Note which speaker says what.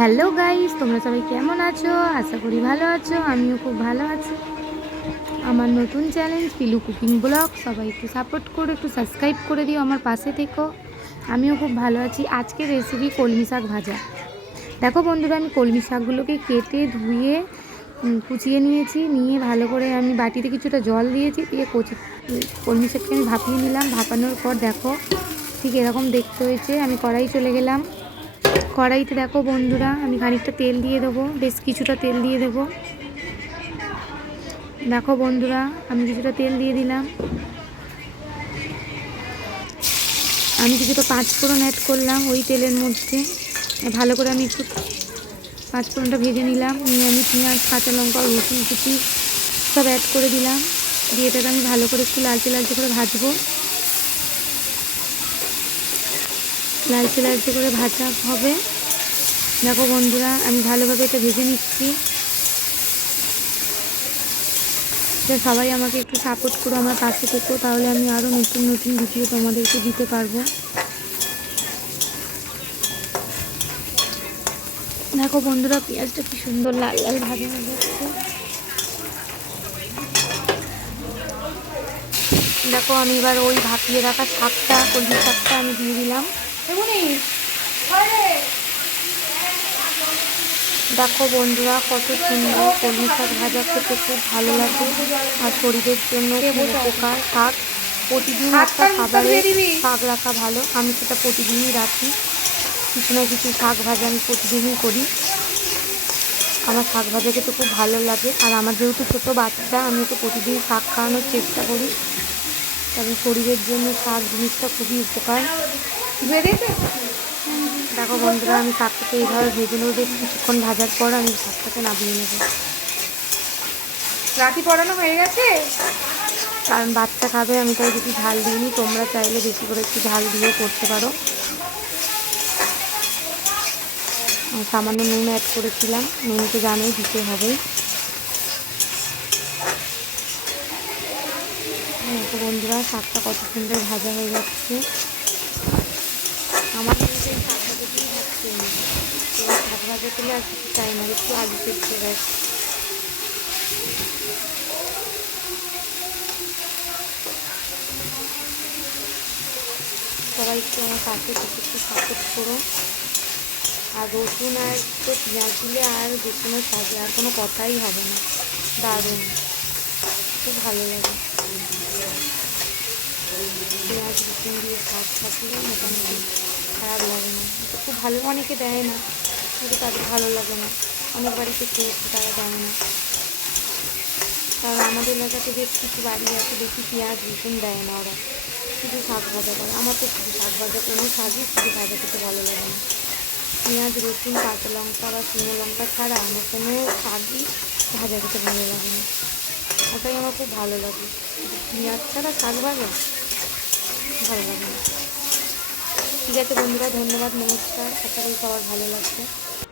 Speaker 1: Hello guys, তোমরা সবাই কেমন আছো? আশা করি ভালো আছো, আমিও খুব ভালো আছি। আমার নতুন চ্যালেঞ্জ পিলু কুকিং ব্লগ, সবাই একটু সাপোর্ট করে, একটু সাবস্ক্রাইব করে দিও আমার পাশে থেকো। আমিও খুব ভালো আছি। আজকের রেসিপি কলমি শাক ভাজা। দেখো বন্ধুরা, আমি কলমি শাকগুলোকে কেটে, ধুয়ে কুচিয়ে নিয়েছি, নিয়ে ভালো করে আমি বাটিতে কিছুটা জল দিয়েছি, দিয়ে কচি, কলমি শাককে আমি ভাপিয়ে নিলাম। ভাপানোর পর দেখো ঠিক এরকম দেখতে হয়েছে, আমি কড়াই চলে গেলাম। কড়াইতে দেখো বন্ধুরা, আমি খানিকটা তেল দিয়ে দেবো, বেশ কিছুটা তেল দিয়ে দেবো। দেখো বন্ধুরা, আমি কিছুটা তেল দিয়ে দিলাম। আমি কিছুটা পাঁচ ফোড়ন অ্যাড করলাম ওই তেলের মধ্যে। ভালো করে আমি একটু পাঁচ ফোড়নটা ভেজে নিলাম, নিয়ে আমি পেঁয়াজ, কাঁচা লঙ্কা, রসুন কুচি সব অ্যাড করে দিলাম। দিয়ে এটাকে আমি ভালো করে একটু লালচে লালচে করে ভাজবো। লালচে লালচে করে ভাজা হবে। দেখো বন্ধুরা, আমি ভালোভাবে এটা ভেজে নিচ্ছি। সবাই আমাকে একটু সাপোর্ট করো আমার পাশে থেকো, তাহলে আমি আরও নতুন নতুন ভিডিও তোমাদেরকে দিতে পারব। দেখো বন্ধুরা, পেঁয়াজটা কি সুন্দর লাল লাল ভাজা হয়ে দেখো আমি এবার ওই ভাপিয়ে রাখা শাকটা, কলমি শাকটা আমি দিয়ে দিলাম। দেখো বন্ধুরা কত সুন্দর কলমি শাক ভাজা খেতে খুব ভালো লাগে আর শরীরের জন্য খুব উপকার। শাক প্রতিদিন একটা খাবারে শাক রাখা ভালো আমি সেটা প্রতিদিনই রাখি। কিছু না কিছু শাক ভাজা আমি প্রতিদিনই করি। আমার শাক ভাজা খেতে খুব ভালো লাগে। আর আমার যেহেতু ছোটো বাচ্চা আমি তো প্রতিদিন শাক খাওয়ানোর চেষ্টা করি। কারণ শরীরের জন্য শাক জিনিসটা খুবই উপকার। দেখো বন্ধুরা আমি শাকটাকে এইভাবে ভেজে নেব। বেশ কিছুক্ষণ ভাজার পর আমি শাকটাকে নামিয়ে নেব।
Speaker 2: রাখি পড়ানো হয়ে গেছে?
Speaker 1: কারণ বাচ্চা খাবে আমি তাই বেশি ঝাল দিইনি। তোমরা চাইলে বেশি করে একটু ঝাল দিয়ে করতে পারো। সামান্য নুন অ্যাড করেছিলাম। নুন তো জানোই দিতে দেখো বন্ধুরা শাকটা কত সুন্দর ভাজা হয়ে যাচ্ছে? আমার এই শাক ভাজাতেই ভাজতে আমি তো শাক ভাজা করলে আর কিছু চাই না, একটু আলু সেদ্ধ ব্যাস সবাই একটু আমার পাশে একটু সাপোর্ট করো। আর রসুন আর তো পেঁয়াজ দিলে আর কোনো সাজে আর কোনো কথাই হবে না। দারুণ। খুব ভালো লাগে। পেঁয়াজ, রসুন দিয়ে শাক থাকলে মোটামুটি। খারাপ লাগে না। খুব ভালো অনেকে দেয় না, কিন্তু তাদের ভালো লাগে না। অনেক বাড়িতে খেয়েছি তারা দেয় না। কারণ আমাদের এলাকাতে বেশ কিছু বাড়ি আছে, বেশি পেঁয়াজ, রসুন দেয় না ওরা। শুধু শাক ভাজা করে। আমার তো শুধু শাক ভাজা, কোনো শাকই শুধু ভাজা খেতে ভালো লাগে না। পেঁয়াজ, রসুন, কাঁচা লঙ্কা বা শুকনো লঙ্কা ছাড়া আমার কোনো শাকই ভাজা খেতে ভালো লাগে না। ওটাই আমার খুব ভালো লাগে। পেঁয়াজ ছাড়া শাক ভাজা ভালো লাগে না। ঠিক আছে বন্ধুরা ধন্যবাদ নমস্কার। আশা করি সবার ভালো লাগছে।